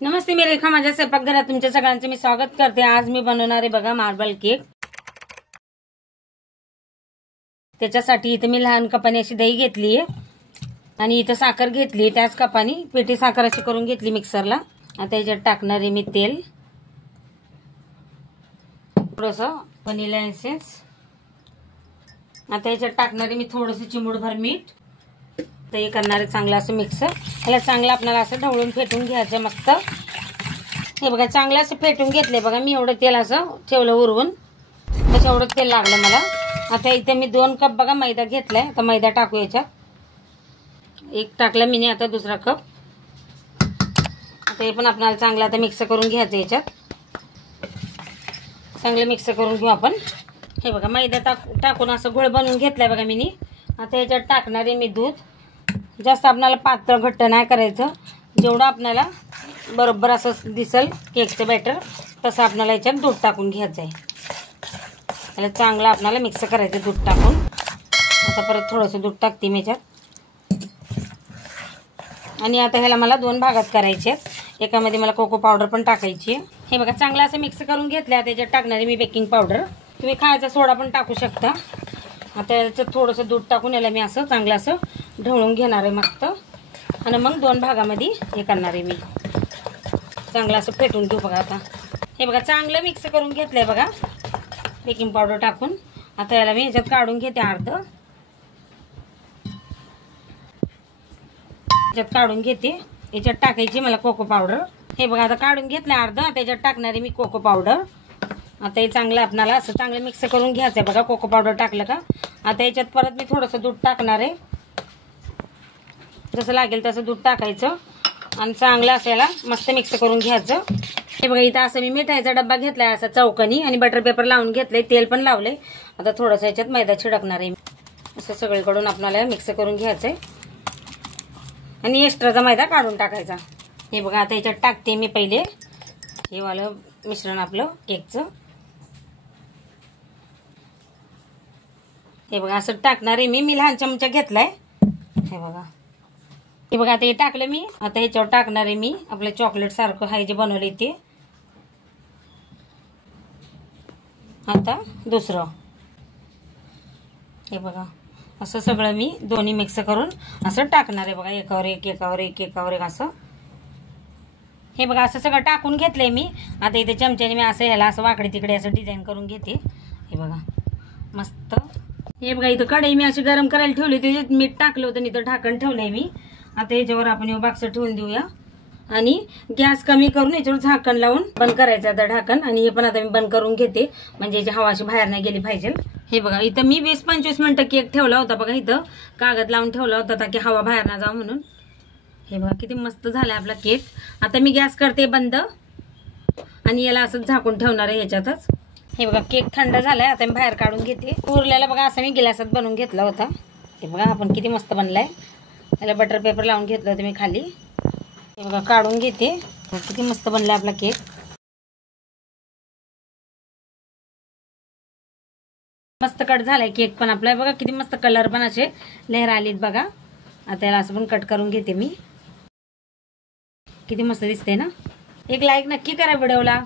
नमस्ते मी रेखा, माझ्या स्वयंपाकघरात तुमच्या सगळ्यांचं मी स्वागत करते। आज मी बनवणार आहे बघा मार्बल केक। त्याच्यासाठी इथे मी लहान कपाने अशी दही घेतली आहे आणि इथे साखर घेतली, त्याच कपाने पेटी साखर अशी करून घेतली मिक्सरला। आता याच्यात टाकणार आहे मी तेल, थोडंसं व्हॅनिला एसेन्स। आता याच्यात टाकणार आहे मी थोडंसं चिमूटभर मीठ। तर हे करणार आहे चांगलं असं मिक्स। याला चांगलं आपल्याला असं ढवळून फेटून घ्यायचं मस्त। हे बघा चांगलं असं फेटून घेतले बघा मी। एवढं तेल असं ठेवलं उरवून, त्याच्या एवढं तेल लागलं मला। आता इथे मी 2 कप बघा मैदा घेतलाय। आता मैदा टाकू याच्यात। एक टाकला मी, आता दुसरा कप। आता हे पण आपल्याला चांगलं आता मिक्स करून घ्यायचं याच्यात। चांगलं मिक्स करून घेऊ आपण। हे बघा मैदा टाकून असं घोळ बनवून घेतलाय बघा मी। आता याच्यात टाकणार आहे मी दूध। जास्त आपल्याला पातळ घट्ट नाही करायचं, जेवढं आपल्याला बरोबर असं दिसेल केकचं बॅटर तसं आपल्याला याच्यात दूध टाकून घ्यायचं आहे। त्याला चांगलं आपल्याला मिक्स करायचं दूध टाकून। आता परत थोडंसं दूध टाकते मी याच्यात। आणि आता ह्याला मला 2 भागात करायचे आहेत। एकामध्ये मला कोको पावडर पण टाकायची आहे। हे बघा चांगलं असं मिक्स करून घेतलं। आता याच्यात टाकणार आहे मी बेकिंग पावडर। तुम्ही खायचा सोडा पण टाकू शकता। आता याच्यात थोडंसं दूध टाकून याला मी असं चांगलं असं ढवळून घेणार आहे मस्त। आणि मग 2 भागामध्ये हे करणार आहे मी। चांगलं असं फेटून घेऊ बघा। आता हे बघा चांगलं मिक्स करून घेतलंय बघा बेकिंग पावडर टाकून। आता याला मी याच्यात काढून घेते अर्ध। याच्यात काढून घेते। याच्यात टाकायची मला कोको पावडर। हे बघा आता काढून घेतलं अर्ध। आता याच्यात टाकणार आहे मी कोको पावडर। आता हे चांगलं आपल्याला असं चांगलं मिक्स करून घ्यायचं आहे बघा कोको पावडर टाकलं का। आता याच्यात परत मी थोडंसं दूध टाकणार आहे। जसं लागेल तसं दूध टाकायचं आणि चांगलं असं याला मस्त मिक्स करून घ्यायचं। हे बघा इथं असं मी मिठाईचा डब्बा घेतलाय असा चौकनी आणि बटर पेपर लावून घेतलंय, तेल पण लावलंय। आता थोडंसं याच्यात मैदा छिडकणार आहे। असं सगळीकडून आपल्याला मिक्स करून घ्यायचंय आणि एक्स्ट्राचा मैदा काढून टाकायचा। हे बघा आता याच्यात टाकते मी पहिले हे वालं मिश्रण आपलं केकचं। हे बघा असं टाकणार आहे मी लहान चमचा घेतलाय। हे बघा आता हे टाकलं मी। आता ह्याच्यावर टाकणार आहे मी आपलं चॉकलेट सारखं आहे जे बनवलंय ते। आता दुसरं हे बघा असं सगळं मी दोन्ही मिक्स करून असं टाकणार आहे बघा, एकावर एक एकावर एक एकावर एक असं। हे बघा असं सगळं टाकून घेतलंय मी। आता इथे चमच्याने मी असं ह्याला असं वाकडे तिकडे असं डिझाईन करून घेते। हे बघा मस्त। हे बघा इथं कढई मी अशी गरम करायला ठेवली होती, मीठ टाकलं होतं, इथं ढाकण ठेवलंय मी। आता याच्यावर आपण हे बॉक्स ठेवून देऊया आणि गॅस कमी करून याच्यावर झाकण लावून बंद करायचं आता ढाकण। आणि हे पण आता मी बंद करून घेते म्हणजे याची हवा अशी बाहेर नाही गेली पाहिजे। हे बघा इथं मी 20-25 मिनिटं केक ठेवला होता बघा, इथं कागद लावून ठेवला होता ताकी हवा बाहेर ना जाऊ म्हणून। हे बघा किती मस्त झालाय आपला केक। आता मी गॅस करते बंद आणि याला असंच झाकून ठेवणार आहे ह्याच्यातच। हे बघा केक थंड झालाय, आता मी बाहेर काढून घेते। उरलेला बघा असं मी गिलासात बनवून घेतला होता। हे बघा आपण किती मस्त बनलाय। त्याला बटर पेपर लावून घेतलं होतं मी खाली। हे बघा काढून घेते। किती मस्त बनलाय आपला केक। मस्त कट झालाय केक पण आपला। बघा किती मस्त कलर पण असे लहर आलीत बघा। आता याला असं पण कट करून घेते मी। किती मस्त दिसते ना। एक लाईक नक्की करा व्हिडिओला।